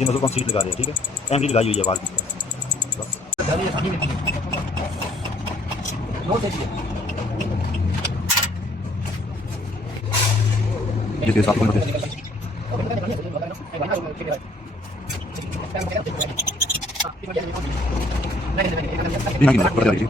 ये nozzle pump seat लगा रहे हैं, ठीक है। एंगल लगाई हुई है वाल की बस। ये साफ करना है। यहाँ की मदद कर दीजिए।